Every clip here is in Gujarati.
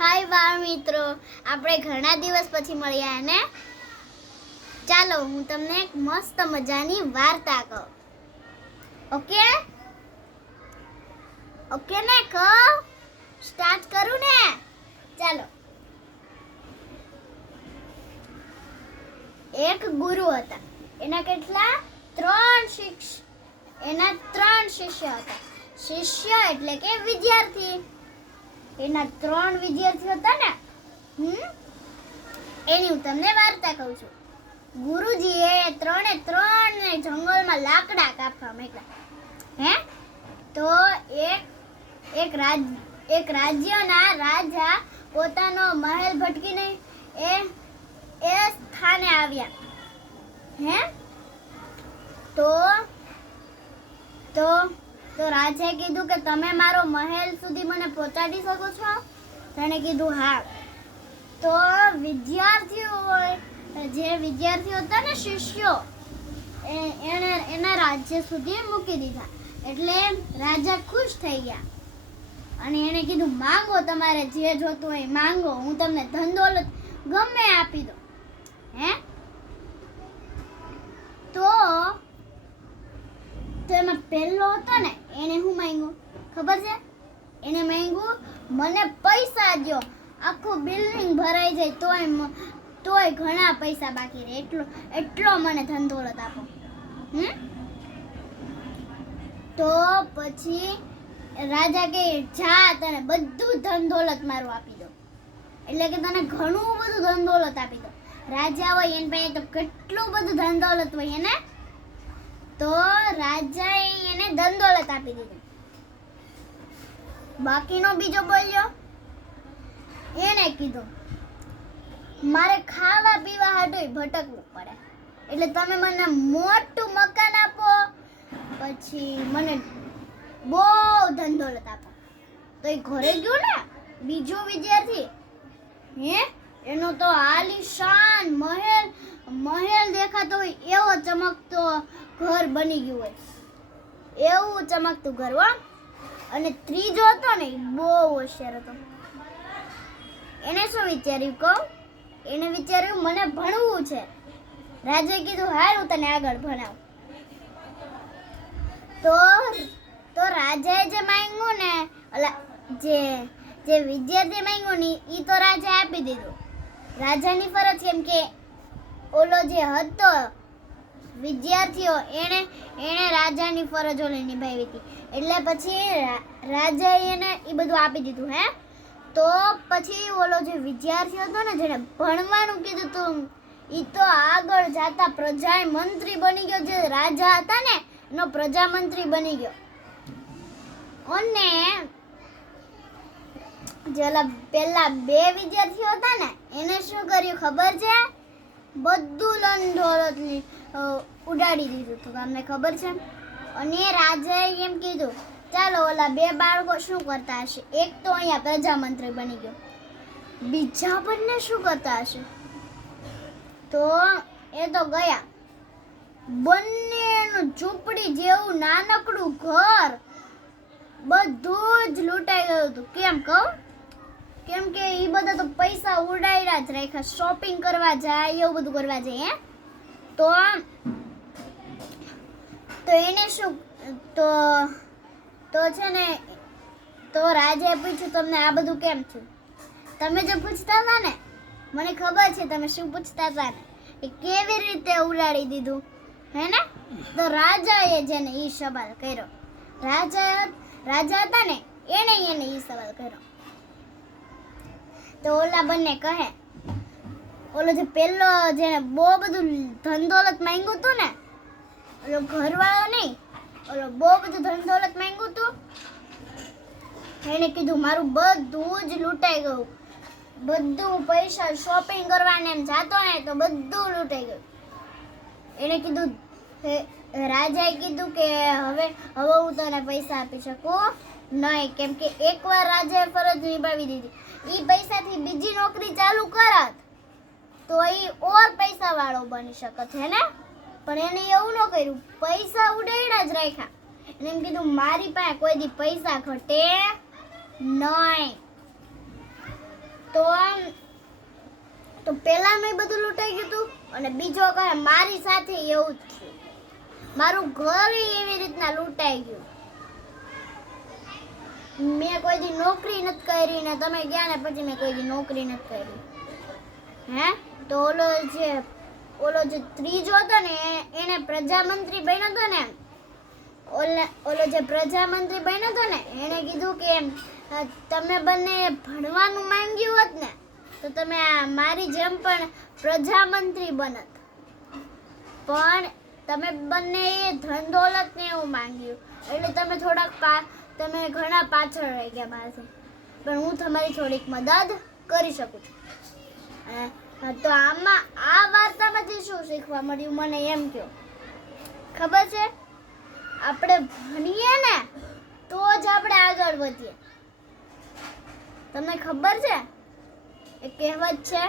હાય બાળ મિત્રો, આપણે ઘણા દિવસ પછી મળ્યા ને. ચાલો હું તમને એક મસ્ત મજાની વાર્તા કહું. ઓકે ઓકે ને, કહું સ્ટાર્ટ કરું ને. ચાલો. એક ગુરુ હતા. એના કેટલા? ત્રણ શિષ્ય હતા. શિષ્ય એટલે કે વિદ્યાર્થી. એના 3 વિદ્યાર્થીઓ હતા ને. એની હું તમને વાર્તા કહું છું. ગુરુજીએ ત્રણે જંગલમાં લાકડા કાપવા માંડ્યા. તો એક રાજ્યના રાજા પોતાનો મહેલ ભટકીને એ સ્થાને આવ્યા. તો રાજાએ કીધું કે તમે મારો મહેલ સુધી મને પહોંચાડી શકો છો? તેણે કીધું હા. તો જે વિદ્યાર્થીઓ હતા ને, શિષ્યો, એના રાજ્ય સુધી મૂકી દીધા. એટલે રાજા ખુશ થઈ ગયા અને એણે કીધું માંગો, તમારે જે જોતું હોય માંગો, હું તમને ધન દોલત ગમે આપી દઉં. તો એમાં પહેલો હતો ને, એને શું માંગ્યું ખબર છે? એને માંગ્યું મને પૈસા દ્યો, આખું બિલ્ડિંગ ભરાઈ જાય તોય ઘણા પૈસા બાકી રહે, એટલો મને ધન દોલત આપો. તો પછી રાજા કે જા, તને બધું ધન દોલત મારું આપી દો, એટલે કે તને ઘણું બધું ધન દોલત આપી દો. રાજા હોય એની પાસે તો કેટલું બધું ધન દોલત હોય ને. તો રાજાએ એને ધન દોલત આપી દીધી. બાકીનો બીજો બોલ્યો, એને કીધું મારે ખાવા પીવા હાટું ભટકવું પડે, એટલે તમે મને મોટું મકાન આપો, પછી મને બહુ ધન દોલત આપો. તો એ ઘરે ગયો ને બીજો વિદ્યાર્થી, એનો તો આલીશાન મહેલ દેખાતો હોય એવો ચમકતો ઘર બની ગયું હોય, એવું ચમકતું ઘર. અને ત્રીજો હતો ને, બહુ હોશિયાર હતો. એને શું વિચાર્યું કહું? એને વિચાર્યું મને ભણવું છે. રાજાએ કીધું હાલ હું તને આગળ ભણાવું. તો રાજાએ જે માંગ્યું ને, જે વિદ્યાર્થી માંગ્યું ને, એ તો રાજાએ આપી દીધું. રાજાની ફરજ, કેમ કે ઓલો જે હતો વિદ્યાર્થીઓ, એને રાજાની ફરજો નિભાવી હતી, એટલે પછી રાજાએ એને એ બધું આપી દીધું. તો પછી ઓલો જે વિદ્યાર્થી હતો ને, જેને ભણવાનું કીધું હતું, એ તો આગળ જતા પ્રધાનમંત્રી બની ગયો. જે રાજા હતા ને એનો પ્રધાનમંત્રી બની ગયો. અને જેલા પેલા 2 વિદ્યાર્થીઓ હતા ને, એને શું કર્યું ખબર છે? બધું લંડોળત ઉડાડી દીધું હતું. તમને ખબર છે? અને રાજાએ એમ કીધું ચાલો ઓલા 2 બાળકો શું કરતા હશે? એક તો અહીંયા પ્રધાનમંત્રી બની ગયો, બીજા બંને શું કરતા હશે? તો એ તો ગયા. બંનેનું ઝૂંપડી જેવું નાનકડું ઘર બધું જ લૂંટાઈ ગયું હતું. કેમ કહું? કેમ કે એ બધા તો પૈસા ઉડાડ્યા જ રાખ્યા, શોપિંગ કરવા જાય, એવું બધું કરવા જાય. તો એને શું, તો છે ને, તો રાજાએ પૂછ્યું તમને આ બધું કેમ થયું? તમે જે પૂછતા હતા ને, મને ખબર છે તમે શું પૂછતા હતા ને, એ કેવી રીતે ઉડાડી દીધું, ને? તો રાજાએ જેને એ સવાલ કર્યો, રાજા હતા ને, એને એ સવાલ કર્યો. તો ઓલા બંને કહે, ઓલો જે પેલો જેને બહુ બધું ધન દોલત માંગ્યું હતું ને, ઓલો ઘરવાળો નહીં, ઓલો બહુ બધું ધન દોલત માંગ્યું હતું, એને કીધું મારું બધું જ લૂંટાઈ ગયું, બધું પૈસા શોપિંગ કરવાને એમ જાતો ને તો બધું લૂંટાઈ ગયું. એને કીધું, રાજાએ કીધું કે હવે હું તને પૈસા આપી શકું નહીં, કેમ કે એકવાર રાજાએ ફરજ નિભાવી દીધી. એ પૈસાથી બીજી નોકરી ચાલુ કરત તો એ ઓર પૈસા વાળો બની શકત, ને? પણ એને એવું ન કર્યું, પૈસા ઉડાડ્યા જ રાખ્યા. એને એમ કીધું મારી પાસે કોઈ દી પૈસા ઘટે નહીં. તો પહેલાનું બધું લૂંટાઈ ગયું હતું અને બીજો કહે મારી સાથે એવું જ થયું. મારું ઘર એવી રીતના લૂંટાઈ ગયું. મેં કોઈ દી નોકરી નથી કરી ને તમે ગયા ને પછી મેં કોઈ દી નોકરી નથી કરી. હે તો ઓલો જે ત્રીજો હતો ને એને પ્રજામંત્રી બન્યો હતો ને, ઓલો જે પ્રજામંત્રી બન્યો હતો ને એને કીધું કે તમે બંને ભણવાનું માંગ્યું હોત ને તો તમે મારી જેમ પણ પ્રજામંત્રી બનત, પણ તમે બંને એ ધન દોલત ને એવું માંગ્યું એટલે તમે ઘણા પાછળ રહી ગયા મારાથી. પણ હું તમારી થોડીક મદદ કરી શકું છું. તો આમાં આ વાર્તામાંથી શું શીખવા મળ્યું મને એમ કહો. ખબર છે આપણે ભણીએ ને તો જ આપણે આગળ વધીએ. તમને ખબર છે એ કહેવત છે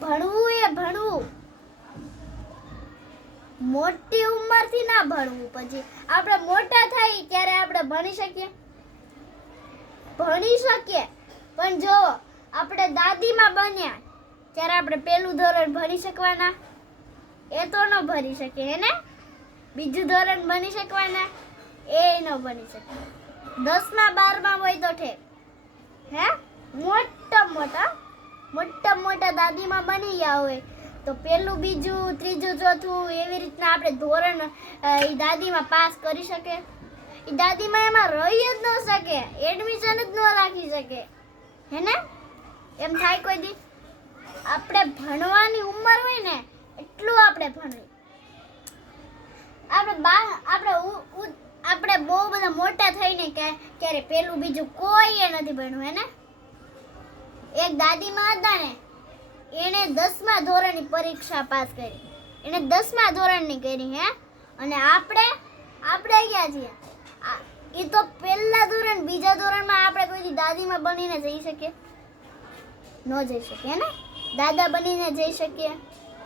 ભણવું મોટી ઉંમરથી ના ભણવું. પછી આપણે મોટા થાય ત્યારે આપણે ભણી શકીએ પણ જો આપણે દાદીમાં બન્યા ત્યારે આપણે પહેલું ધોરણ ભણી શકવાના એ તો ન ભણી શકીએ હે ને. બીજું ધોરણ ભણી શકવાના એ ન ભણી શકીએ. 10માં 12માં હોય તો ઠેક હે મોટા મોટા દાદીમાં બની ગયા હોય તો પહેલું બીજું ત્રીજું ચોથું એવી રીતના આપણે ધોરણ એ દાદીમાં પાસ કરી શકે. એ દાદીમાં એમાં રહી જ ન શકે, એડમિશન જ ન રાખી શકે હે ને. એમ થાય કોઈ દી આપણે ભણવાની ઉંમર હોય ને એટલું આપણે ભણવી. આપણે બહુ બધા મોટા થઈને ક્યારે પેલું બીજું કોઈ નથી ભણ્યું હે ને. એક દાદીમાં હતા ને એને 10મા ધોરણની પરીક્ષા પાસ કરી. એને 10મા ધોરણની કરી હે. અને આપણે ગયા છીએ એ તો પહેલા ધોરણ બીજા ધોરણમાં આપણે કોઈ દાદીમાં બનીને જઈ શકીએ? ન જઈ શકીએ ને. દાદા બનીને જઈ શકીએ?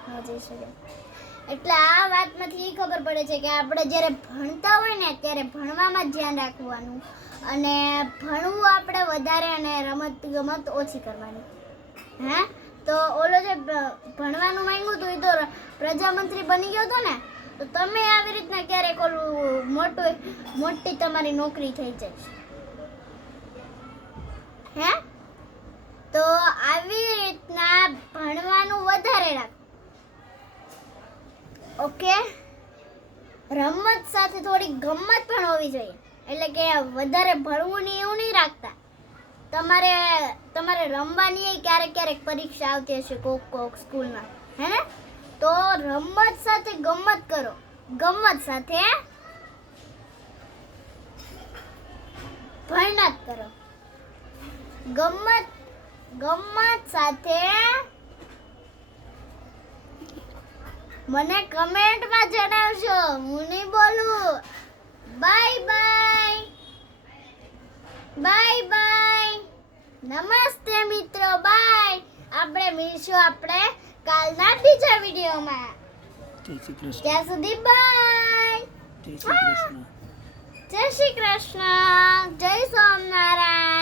ન જઈ શકીએ. એટલે આ વાતમાંથી એ ખબર પડે છે કે આપણે જ્યારે ભણતા હોય ને ત્યારે ભણવામાં જ ધ્યાન રાખવાનું અને ભણવું આપણે વધારે અને રમત ગમત ઓછી કરવાની. હે તો ઓલો જે ભણવાનું માંગ્યું હતું એ તો પ્રજામંત્રી બની ગયો હતો ને તો તમે આવી રીતના ક્યારેક ઓલું મોટી તમારી નોકરી થઈ જાય હે. તો આવી રીતના ભણવાનું વધારે રાખ. ઓકે, રમત સાથે થોડી ગમત પણ હોવી જોઈએ. એટલે કે વધારે ભણવું નહીં એવું નહીં રાખતા. તમારે રમવાની ક્યારેક પરીક્ષા આવતી હશે કોક સ્કૂલમાં હે ને. તો રમત સાથે ગમત કરો, ગમત સાથે ભણત કરો. ગમત સાથે મને કમેન્ટમાં જણાવજો, હું નહીં બોલું. Bye bye. નમસ્તે મિત્રો, બાય. આપણે મળીશું આપણે કાલના બીજા વિડીયોમાં. ત્યાં સુધી બાય. જય શ્રી કૃષ્ણ. જય સોમનારાયણ.